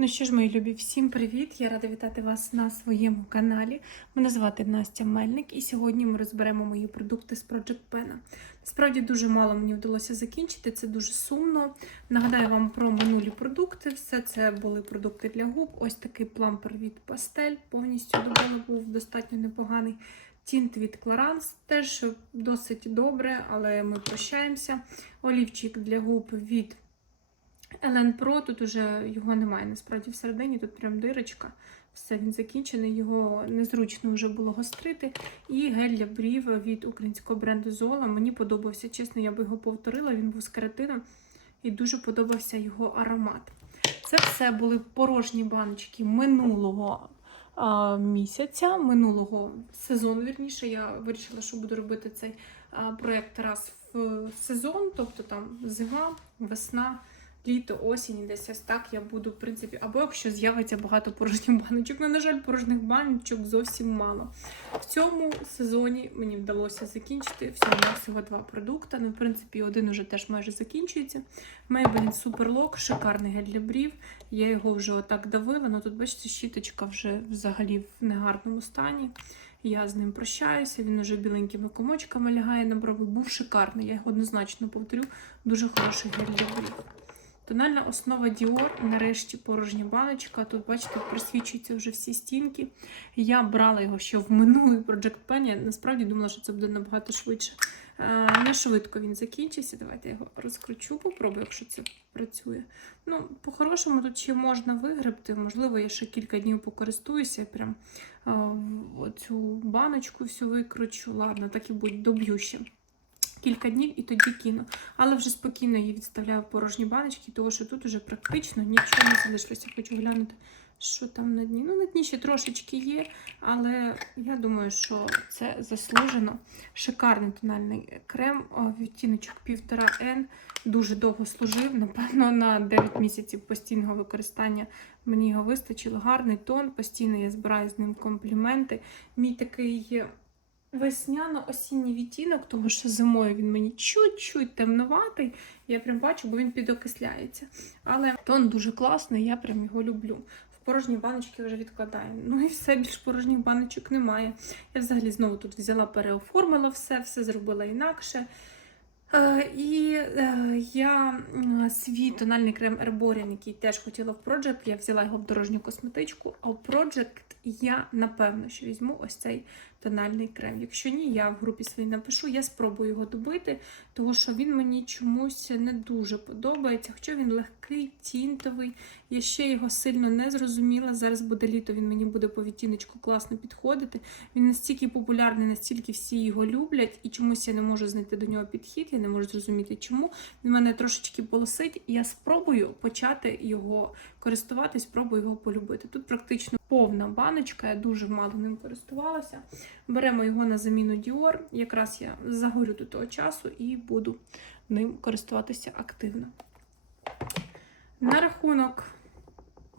Ну що ж, мої любі, всім привіт! Я рада вітати вас на своєму каналі. Мене звати Настя Мельник, і сьогодні ми розберемо мої продукти з Project Pen. Насправді дуже мало мені вдалося закінчити, це дуже сумно. Нагадаю вам про минулі продукти. Все це були продукти для губ. Ось такий плампер від Пастель, повністю добре був достатньо непоганий. Тінт від Clarins теж досить добре, але ми прощаємося. Олівчик для губ від Елен Про, тут уже його немає. Насправді всередині тут прям дирочка. Все, він закінчений, його незручно вже було гострити. І гель для брів від українського бренду Зола. Мені подобався, чесно, я би його повторила. Він був з кератином і дуже подобався його аромат. Це все були порожні баночки минулого а, місяця, минулого сезону. Вірніше, я вирішила, що буду робити цей а, проєкт раз в сезон, тобто там зима, весна літо, осінь, десь ось так я буду, в принципі, або якщо з'явиться багато порожніх баночок. Ну, на жаль, порожніх баночок зовсім мало. В цьому сезоні мені вдалося закінчити всього-навсього два продукти. Ну, в принципі, один уже теж майже закінчується. Maybelline Superlock, шикарний гель для брів. Я його вже отак давила. Ну тут, бачите, щіточка вже взагалі в негарному стані. Я з ним прощаюся, він уже біленькими комочками лягає на брови. Був шикарний, я його однозначно повторю. Дуже хороший гель для брів. Тональна основа Dior, нарешті порожня баночка. Тут, бачите, присвічуються вже всі стінки. Я брала його ще в минулий Project Pen. Я насправді думала, що це буде набагато швидше. Е, Не швидко він закінчився. Давайте я його розкручу, попробую, якщо це працює. Ну, по-хорошому, тут ще можна вигребти. Можливо, я ще кілька днів покористуюся. Прям е, цю баночку всю викручу. Ладно, так і будь доб'ю ще кілька днів і тоді кину. Але вже спокійно її відставляю в порожні баночки, тому що тут вже практично нічого не залишилося. Хочу глянути, що там на дні. Ну, на дні ще трошечки є, але я думаю, що це заслужено. Шикарний тональний крем, відтіночок 1,5 N. Дуже довго служив, напевно, на 9 місяців постійного використання мені його вистачило. Гарний тон, постійно я збираю з ним компліменти. Мій такий весняно-осінній відтінок, тому що зимою він мені чуть-чуть темнуватий. Я прям бачу, бо він підокисляється. Але тон дуже класний, я прям його люблю. В порожні баночки вже відкладаю. Ну і все, більш порожніх баночок немає. Я взагалі знову тут взяла, переоформила все, все зробила інакше. Е, І е, я свій тональний крем Herborian, який теж хотіла в Project, я взяла його в дорожню косметичку, а в Project я напевно що візьму ось цей тональний крем. Якщо ні, я в групі своїй напишу, я спробую його добити, тому що він мені чомусь не дуже подобається. Хоча він легкий, тінтовий, я ще його сильно не зрозуміла. Зараз буде літо, він мені буде по відтіночку класно підходити. Він настільки популярний, настільки всі його люблять, і чомусь я не можу знайти до нього підхід, я не можу зрозуміти, чому. Він мене трошечки полосить, і я спробую почати його користуватись, спробую його полюбити. Тут практично повна баночка, я дуже мало ним користувалася. Беремо його на заміну Dior. Якраз я загорю до того часу і буду ним користуватися активно. На рахунок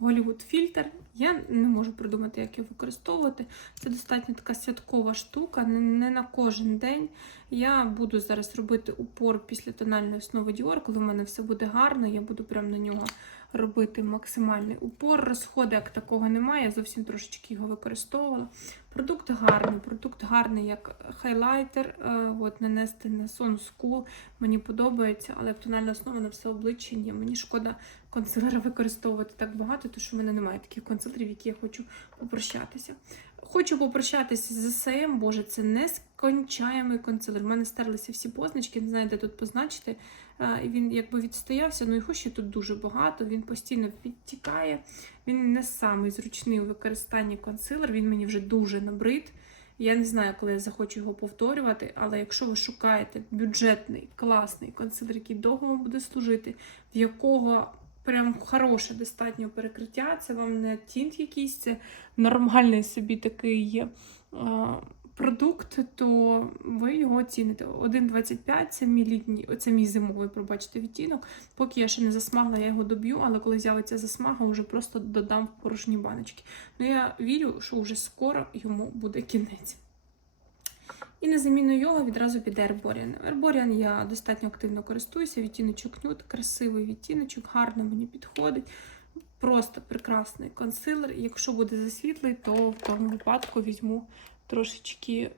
Голлівуд фільтр. Я не можу придумати, як його використовувати. Це достатньо така святкова штука, не, не на кожен день. Я буду зараз робити упор після тональної основи Dior, коли в мене все буде гарно, я буду прямо на нього робити максимальний упор. Розходу як такого немає, я зовсім трошечки його використовувала. Продукт гарний, продукт гарний як хайлайтер. е, От, нанести на Sun School. Мені подобається, але тональна основа на все обличчя ні. Мені шкода консилера використовувати так багато, тому що в мене немає таких консилерів, які я хочу попрощатися. Хочу попрощатися з ЗСМ, боже, це нескончаємий консилер. У мене стерлися всі позначки, не знаю, де тут позначити. І він якби відстоявся, ну його ще тут дуже багато, він постійно підтікає. Він не самий зручний у використанні консилер, він мені вже дуже набрид. Я не знаю, коли я захочу його повторювати, але якщо ви шукаєте бюджетний, класний консилер, який довго вам буде служити, в якого прям хороше достатньо перекриття, це вам не тінт якийсь, це нормальний собі такий продукт, то ви його оціните. 1,25 це мій літній, це мій зимовий, пробачте, відтінок. Поки я ще не засмагла, я його доб'ю, але коли з'явиться засмага, вже просто додам в порожні баночки. Ну я вірю, що вже скоро йому буде кінець. І на заміну його відразу піде Herborian. Herborian я достатньо активно користуюся, відтіночок нюд, красивий відтіночок, гарно мені підходить. Просто прекрасний консилер. Якщо буде засвітлий, то в тому випадку візьму трошечки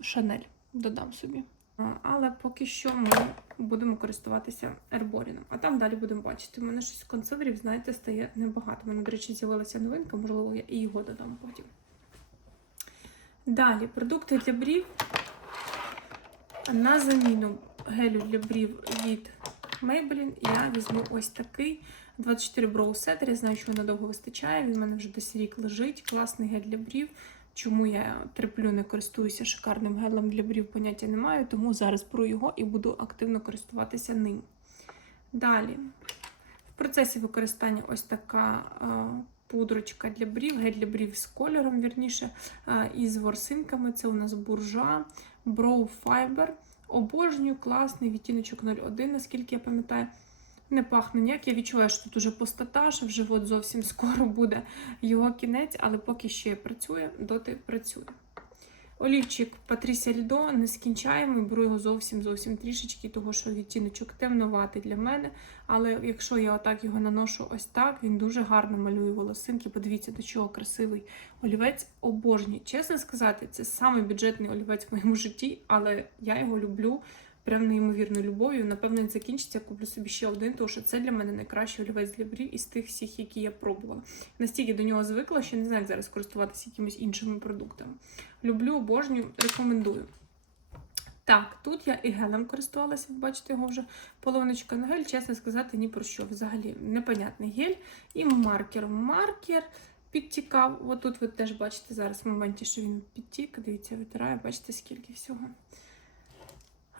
Шанель, додам собі. Але поки що ми будемо користуватися ерборіном. А там далі будемо бачити. У мене щось консилерів, знаєте, стає небагато. У мене, до речі, з'явилася новинка, можливо, я і його додам потім. Далі продукти для брів. На заміну гелю для брів від Maybelline я візьму ось такий 24 Brow Setter. Я знаю, що його надовго вистачає. Він в мене вже десь рік лежить. Класний гель для брів. Чому я треплю, не користуюся шикарним гелем для брів, поняття не маю, тому зараз беру його і буду активно користуватися ним. Далі, в процесі використання ось така пудрочка для брів, гель для брів з кольором, вірніше, е, із ворсинками. Це у нас буржа, Brow Fiber. Обожнюю, класний відтіночок 01, наскільки я пам'ятаю. Не пахне ніяк. Я відчуваю, що тут уже пустота, що вже от зовсім скоро буде його кінець, але поки ще працює, доти працює. Олівчик Патрісія Лідо нескінчаємий, беру його зовсім зовсім трішечки, того що відтіночок темнуватий для мене. Але якщо я отак його наношу ось так, він дуже гарно малює волосинки. Подивіться, до чого красивий олівець. Обожнюю. Чесно сказати, це самий бюджетний олівець в моєму житті, але я його люблю прям неймовірною любов'ю. Напевно, він закінчиться, я куплю собі ще один, тому що це для мене найкращий олівець для брів із тих всіх, які я пробувала. Настільки до нього звикла, що не знаю, як зараз користуватися якимись іншими продуктами. Люблю, обожнюю, рекомендую. Так, тут я і гелем користувалася, ви бачите його вже половиночка на гель, чесно сказати, ні про що. Взагалі непонятний гель. І маркер. Маркер підтікав. Отут ви теж бачите зараз в моменті, що він підтік. Дивіться, витираю, бачите, скільки всього.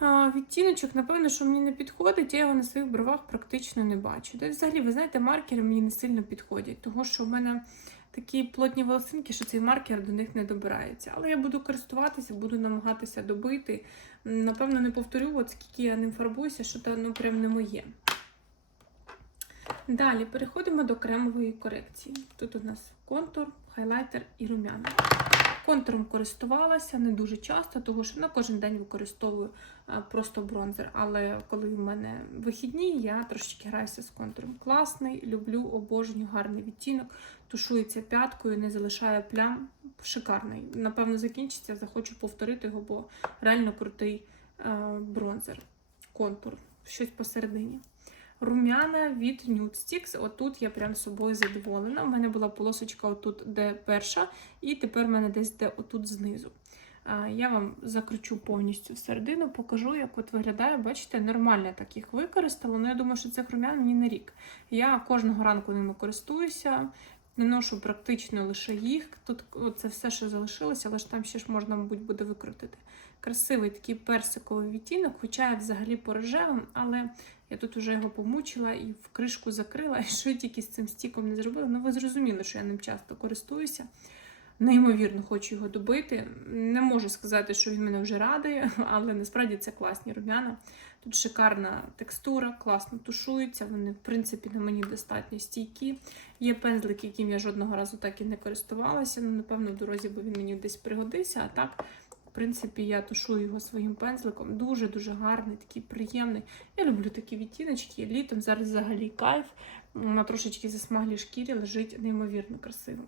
Відтіночок, напевно, що мені не підходить, я його на своїх бровах практично не бачу. Та взагалі, ви знаєте, маркери мені не сильно підходять, тому що в мене такі плотні волосинки, що цей маркер до них не добирається. Але я буду користуватися, буду намагатися добити. Напевно, не повторю, от скільки я ним фарбуюся, що то ну, прям не моє. Далі переходимо до кремової корекції. Тут у нас контур, хайлайтер і румяна. Контуром користувалася не дуже часто, тому що на кожен день використовую е, просто бронзер. Але коли в мене вихідні, я трошечки граюся з контуром. Класний, люблю, обожнюю, гарний відтінок. Тушується п'яткою, не залишає плям. Шикарний. Напевно, закінчиться, захочу повторити його, бо реально крутий е, бронзер. Контур, щось посередині. Румяна від Nude Sticks. Отут я прям собою задоволена. У мене була полосочка отут, де перша, і тепер в мене десь де отут знизу. Я вам закручу повністю всередину, покажу, як от виглядає. Бачите, нормально так їх використала. Ну, я думаю, що цих румян мені на рік. Я кожного ранку ними користуюся. Не ношу практично лише їх. Тут це все, що залишилося, але ж там ще ж можна, мабуть, буде викрутити. Красивий такий персиковий відтінок, хоча я взагалі по рожевим, але я тут вже його помучила і в кришку закрила, і що тільки з цим стіком не зробила. Ну, ви зрозуміли, що я ним часто користуюся. Неймовірно, хочу його добити. Не можу сказати, що він мене вже радує, але насправді це класні рум'яна. Тут шикарна текстура, класно тушуються, вони, в принципі, на мені достатньо стійкі. Є пензлик, яким я жодного разу так і не користувалася. Ну, напевно, в дорозі, бо він мені десь пригодився, а так. В принципі, я тушую його своїм пензликом. Дуже-дуже гарний, такий приємний. Я люблю такі відтіночки. Літом зараз взагалі кайф. На трошечки засмаглій шкірі лежить неймовірно красиво.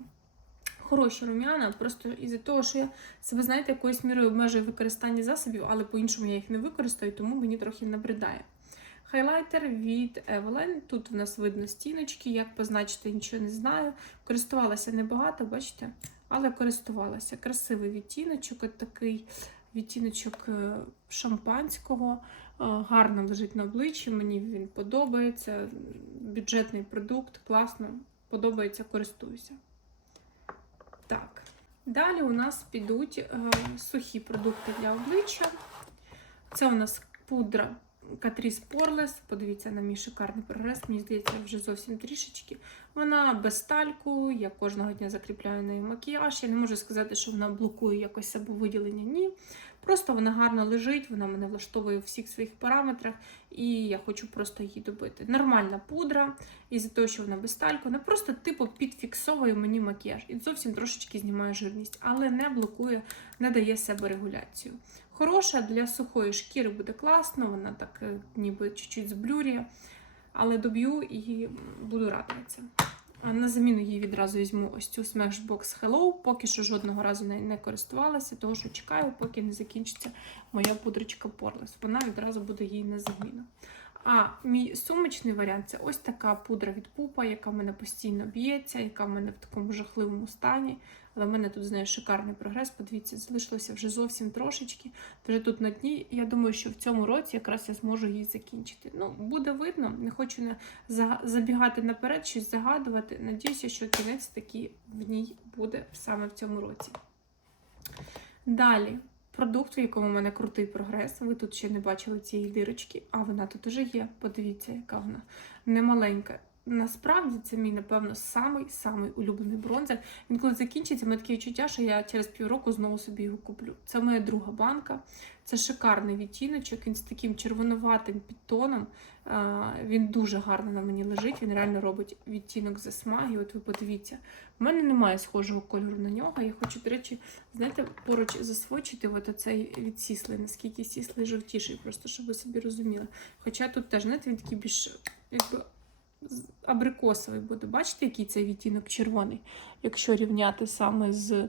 Хороші рум'яна, просто із-за того, що я себе, знаєте, якоюсь мірою обмежую використання засобів, але по-іншому я їх не використаю, тому мені трохи набридає. Хайлайтер від Evelyn. Тут в нас видно стіночки, як позначити, нічого не знаю. Користувалася небагато, бачите? Але користувалася. Красивий відтіночок, от такий відтіночок е, шампанського. Е, Гарно лежить на обличчі, мені він подобається. Бюджетний продукт, класно, подобається, користуюся. Так. Далі у нас підуть е, сухі продукти для обличчя. Це у нас пудра Catrice Poreless. Подивіться на мій шикарний прогрес. Мені здається, вже зовсім трішечки. Вона без тальку, я кожного дня закріпляю нею макіяж. Я не можу сказати, що вона блокує якось себовиділення. Ні. Просто вона гарно лежить, вона мене влаштовує у всіх своїх параметрах, і я хочу просто її добити. Нормальна пудра, із-за того, що вона без тальку, вона просто типу підфіксовує мені макіяж і зовсім трошечки знімає жирність, але не блокує, не дає себе регуляцію. Хороша для сухої шкіри буде класно, вона так е, ніби чуть-чуть зблюрює. але доб'ю і буду радуватися. На заміну їй відразу візьму ось цю Smashbox Hello. Поки що жодного разу не користувалася, тому що чекаю, поки не закінчиться моя пудрочка Poreless. Вона відразу буде їй на заміну. А мій сумочний варіант це ось така пудра від пупа, яка в мене постійно б'ється, яка в мене в такому жахливому стані. Але в мене тут з нею шикарний прогрес. Подивіться, залишилося вже зовсім трошечки. Вже тут на дні. Я думаю, що в цьому році якраз я зможу її закінчити. Ну, буде видно, не хочу не забігати наперед, щось загадувати. Надіюся, що кінець таки в ній буде саме в цьому році. Далі. Продукт, в якому в мене крутий прогрес. Ви тут ще не бачили цієї дирочки, а вона тут уже є. Подивіться, яка вона немаленька. Насправді це мій, напевно, самий-самий улюблений бронзер. Він коли закінчиться, мене таке відчуття, що я через півроку знову собі його куплю. Це моя друга банка. Це шикарний відтіночок. Він з таким червонуватим підтоном. Він дуже гарно на мені лежить. Він реально робить відтінок засмаги. От ви подивіться, в мене немає схожого кольору на нього. Я хочу, до речі, знаєте, поруч засвочити от оцей від сіслий, наскільки сіслий жовтіший, просто щоб ви собі розуміли. Хоча тут теж, знаєте, він такий більш якби абрикосовий буде. Бачите, який це відтінок червоний, якщо рівняти саме з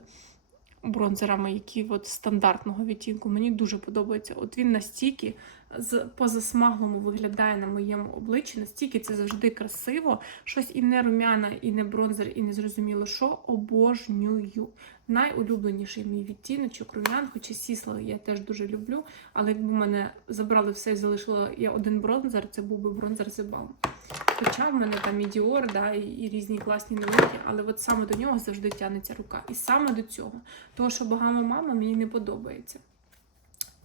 бронзерами, які от стандартного відтінку. Мені дуже подобається. От він настільки позасмаглому виглядає на моєму обличчі, настільки це завжди красиво. Щось і не румяна, і не бронзер, і не зрозуміло, що обожнюю. Найулюбленіший мій відтіночок румян, хоча сісла я теж дуже люблю. Але якби мене забрали все і залишила я один бронзер, це був би бронзер Balm. Хоча в мене там і Dior, да, і, і різні класні новинки, але от саме до нього завжди тягнеться рука. І саме до цього. Того, що багама мама мені не подобається.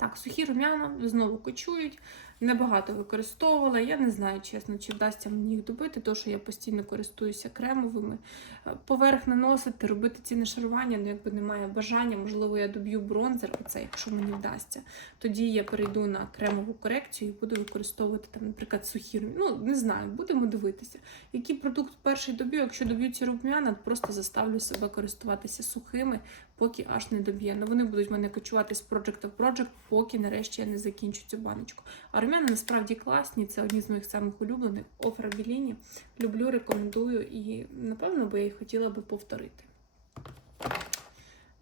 Так, сухі рум'яна знову кочують. Небагато використовувала. Я не знаю, чесно, чи вдасться мені їх добити, тому що я постійно користуюся кремовими. Е, Поверх наносити, робити ці нашарування, ну якби немає бажання. Можливо, я доб'ю бронзер, оце, якщо мені вдасться. Тоді я перейду на кремову корекцію і буду використовувати там, наприклад, сухі рум'яна. Ну, не знаю, будемо дивитися. Який продукт перший доб'ю, якщо доб'ю ці рум'яна, просто заставлю себе користуватися сухими, поки аж не доб'є. Ну вони будуть в мене кочувати з Project of Project, поки нарешті я не закінчу цю баночку. А рум'яна насправді класні, це одні з моїх самих улюблених. Офра Біліні. Люблю, рекомендую і, напевно, би я їх хотіла би повторити.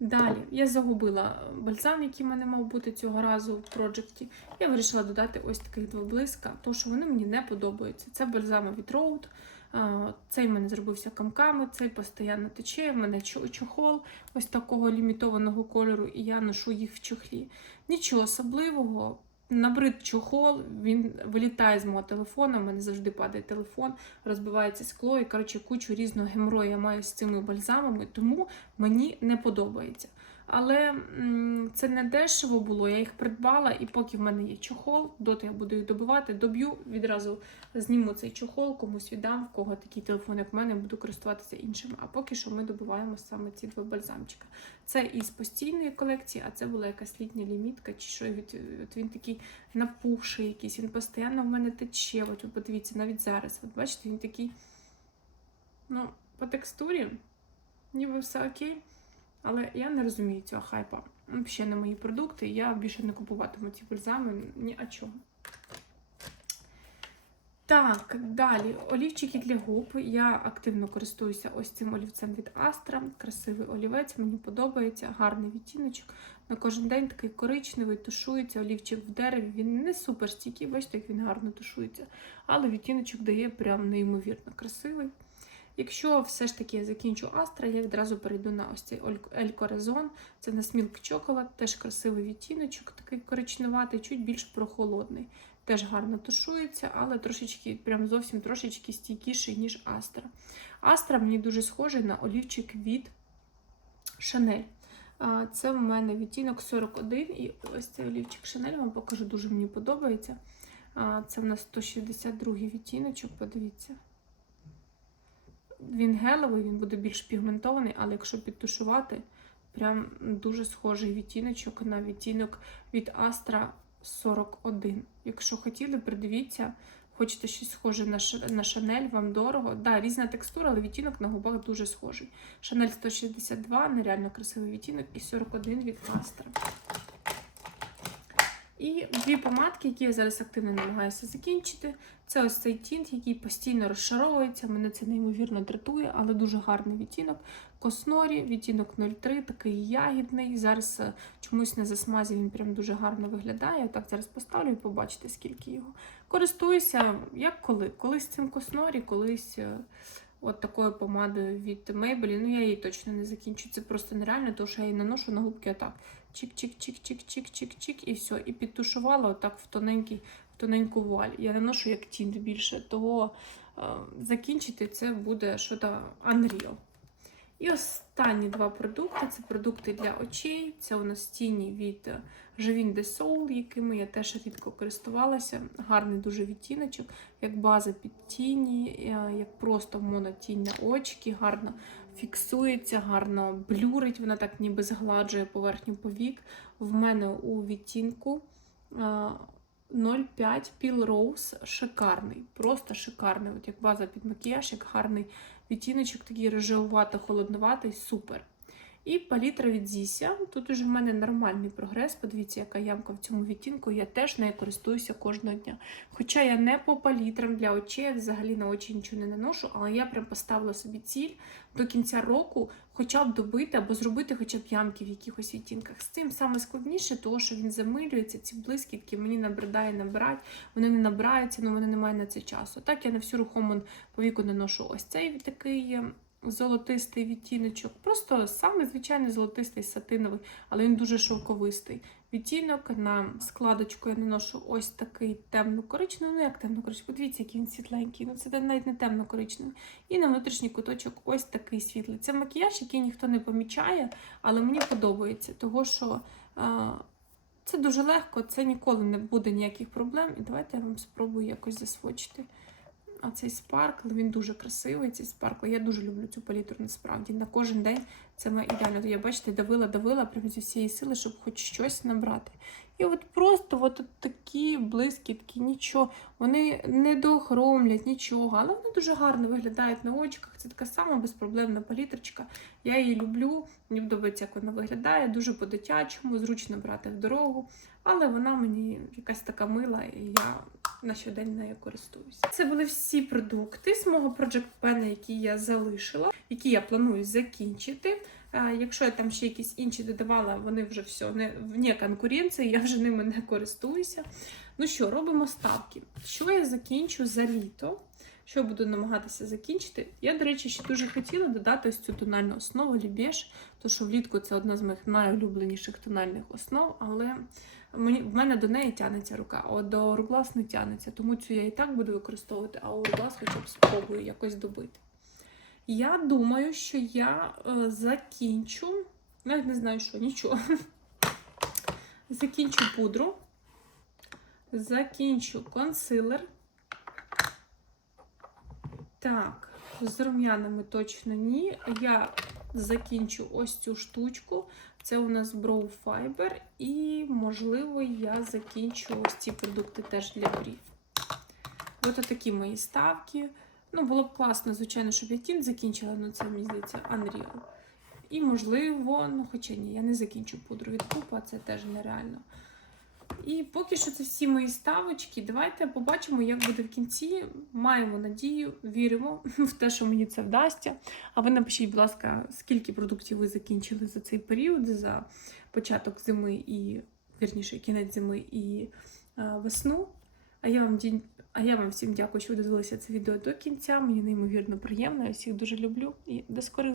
Далі я загубила бальзам, який в мене мав бути цього разу в проджекті. Я вирішила додати ось таких два блиска, тому що вони мені не подобаються. Це бальзами від Road. Цей мене зробився камками, цей постійно тече. В мене чохол ось такого лімітованого кольору, і я ношу їх в чохлі. Нічого особливого. Набрид чохол, він вилітає з мого телефона, в мене завжди падає телефон, розбивається скло і коротше, кучу різного геморою я маю з цими бальзамами, тому мені не подобається. Але це не дешево було, я їх придбала, і поки в мене є чохол, доти я буду їх добивати, доб'ю, відразу зніму цей чохол, комусь віддам, в кого такий телефон, як в мене, буду користуватися іншим. А поки що ми добиваємо саме ці два бальзамчика. Це із постійної колекції, а це була якась літня лімітка, чи що від, от він такий напухший якийсь, він постійно в мене тече. От ви подивіться, навіть зараз. От бачите, він такий, ну, по текстурі, ніби все окей. Але я не розумію цього хайпа. Взагалі не мої продукти. Я більше не купуватиму ці бальзами ні о чому. Так, далі. Олівчики для губ. Я активно користуюся ось цим олівцем від Astra. Красивий олівець, мені подобається, гарний відтіночок. На кожен день такий коричневий, тушується, олівчик в дереві. Він не супер стійкий, бачите, як він гарно тушується. Але відтіночок дає прям неймовірно красивий. Якщо все ж таки я закінчу Астра, я відразу перейду на ось цей Ель Коразон. Це на Milk Chocolate, теж красивий відтіночок, такий коричневатий, чуть більш прохолодний. Теж гарно тушується, але трошечки, прям зовсім трошечки стійкіший, ніж Астра. Астра мені дуже схожий на олівчик від. А, Це в мене відтінок 41, і ось цей олівчик Chanel вам покажу, дуже мені подобається. Це в нас 162 відтіночок, подивіться. Він гелевий, він буде більш пігментований, але якщо підтушувати, прям дуже схожий відтіночок на відтінок від Astra 41. Якщо хотіли, придивіться, хочете щось схоже на, Шанель, вам дорого. Да, різна текстура, але відтінок на губах дуже схожий. Шанель 162, нереально красивий відтінок, і 41 від Astra. І дві помадки, які я зараз активно намагаюся закінчити. Це ось цей тінт, який постійно розшаровується. Мене це неймовірно дратує, але дуже гарний відтінок. Коснорі, відтінок 03, такий ягідний. Зараз е, чомусь на засмазі він прям дуже гарно виглядає. Так зараз поставлю і побачите, скільки його. Користуюся як коли. Колись цим коснорі, колись е, от такою помадою від Maybelline. Ну я її точно не закінчу. Це просто нереально, тому що я її наношу на губки отак. Чик-чик-чик-чик-чик-чик-чик, і все. І підтушувала отак в тоненький, в тоненьку вуаль. Я наношу як тінт більше, того е, закінчити це буде щось Unreal. І останні два продукти це продукти для очей. Це у нас тіні від Живін de Soul, якими я теж рідко користувалася. Гарний дуже відтіночок, як база під тіні, е, як просто монотінь на очки, гарно фіксується, гарно блюрить, вона так ніби згладжує поверхню повік. В мене у відтінку е, 0,5 Peel Rose шикарний, просто шикарний. От як база під макіяж, як гарний відтіночок, такий реживувато холоднуватий супер. І палітра від Зіся. Тут уже в мене нормальний прогрес. Подивіться, яка ямка в цьому відтінку. Я теж нею користуюся кожного дня. Хоча я не по палітрам для очей, я взагалі на очі нічого не наношу, але я прям поставила собі ціль до кінця року хоча б добити або зробити хоча б ямки в якихось відтінках. З цим саме складніше, тому що він замилюється, ці блискітки мені набридає набирати, вони не набираються, але вони не мають на це часу. Так я на всю рухому повіку наношу ось цей такий. Золотистий відтіночок, просто самий звичайний золотистий сатиновий, але він дуже шовковистий. Відтінок на складочку я наношу ось такий темно-коричневий, ну як темно-коричневий, подивіться, який він світленький, ну це навіть не темно-коричневий. І на внутрішній куточок ось такий світлий. Це макіяж, який ніхто не помічає, але мені подобається, того що а, це дуже легко, це ніколи не буде ніяких проблем. І давайте я вам спробую якось засвочити. А цей спаркл, він дуже красивий, цей спаркл. Я дуже люблю цю палітру насправді. На кожен день це моє ідеально. Я, бачите, давила, давила прямо зі всієї сили, щоб хоч щось набрати. І от просто от такі блискітки, нічого. Вони не доохромлять нічого, але вони дуже гарно виглядають на очках. Це така сама безпроблемна палітрочка. Я її люблю, мені подобається, як вона виглядає, дуже по-дитячому, зручно брати в дорогу. Але вона мені якась така мила, і я на щодень нею користуюся. Це були всі продукти з мого Project Pen, які я залишила, які я планую закінчити. Якщо я там ще якісь інші додавала, вони вже все не вне конкуренції, я вже ними не користуюся. Ну що, робимо ставки. Що я закінчу за літо? Що буду намагатися закінчити? Я, до речі, ще дуже хотіла додати ось цю тональну основу Лібеш, тому що влітку це одна з моїх найулюбленіших тональних основ, але мені, в мене до неї тягнеться рука, а от до Hourglass не тягнеться, тому цю я і так буду використовувати, а Hourglass хоча б спробую якось добити. Я думаю, що я е, закінчу, навіть не знаю, що, нічого. Закінчу пудру, закінчу консилер. Так, з рум'янами точно ні. Я закінчу ось цю штучку. Це у нас Brow Fiber. І, можливо, я закінчу ось ці продукти теж для брів. Ось такі мої ставки. Ну, було б класно, звичайно, щоб я тінт закінчила, але це, мені здається, Unreal. І, можливо, ну, хоча ні, я не закінчу пудру від купа, це теж нереально. І поки що це всі мої ставочки. Давайте побачимо, як буде в кінці. Маємо надію, віримо в те, що мені це вдасться. А ви напишіть, будь ласка, скільки продуктів ви закінчили за цей період, за початок зими і, вірніше, кінець зими і а, весну. А я вам дін- а я вам всім дякую, що ви додивилися це відео до кінця. Мені неймовірно приємно. Я всіх дуже люблю і до скорих